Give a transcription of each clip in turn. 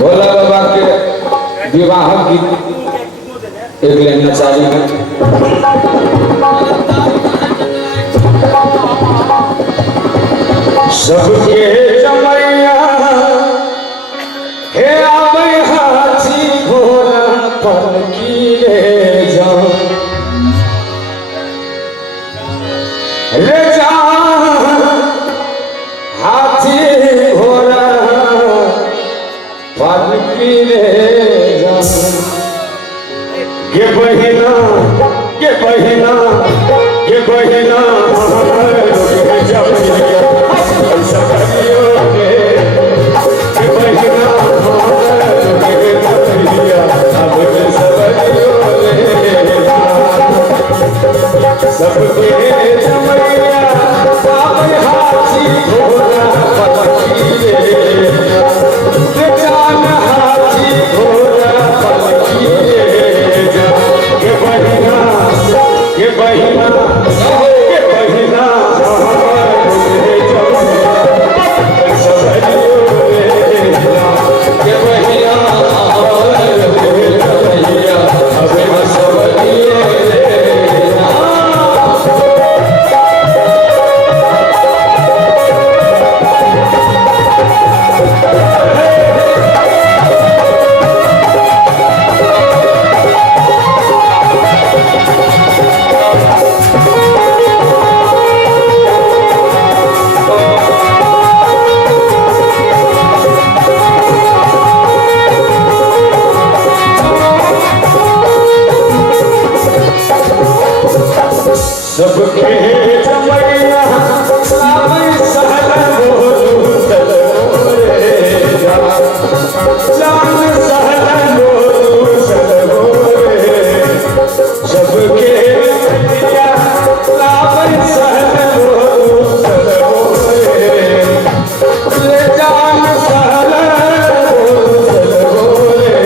भोला बाबा के विवाह गीत एक लेना चाहिए। सबके जमैया हे आवे हाथी घोड़ा पलकी ले जाओ ले जा हाथी घोड़ा पलकी ले जाओ। ये बहिना ये बहिना ये बहिना सबके जमैया आवे हाथी घोड़ा पलकी ले जान हाथी घोड़ा पलकी ले जा। ये बहिना ये बहिना ये बहिना सबके जमैया आवे सहला बोलू सलगोरे जा जान सहला बोलू सलगोरे। सबके जमैया आवे सहला बोलू सलगोरे ले जान सहला बोलू सलगोरे।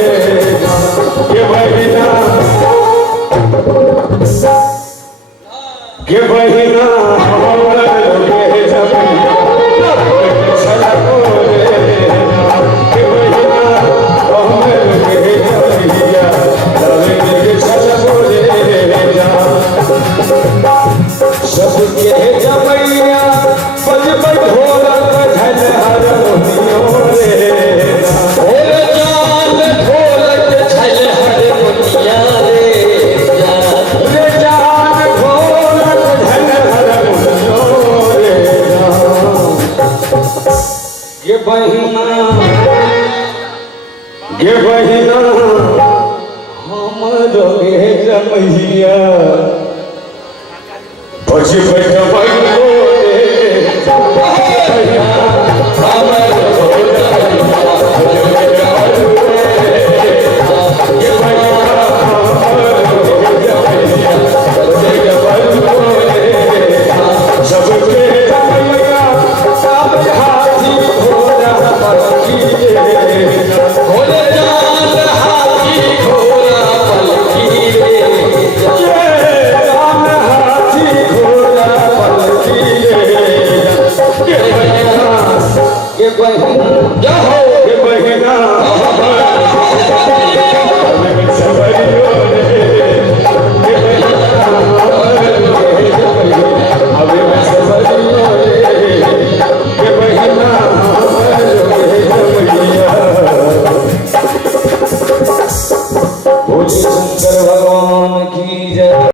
ये बहिना ये बहिना के जमैया सलगोरे ये बहिना के जमैया सलगोरे जा। सबके जमैया बज बज ढोलक झल हारमोनियों रे ढोल जान ढोलक झल हारमोनिया रे ले जान ढोलक झल हारमोनियों रे ये बहिना हमरो के जमैया बज बज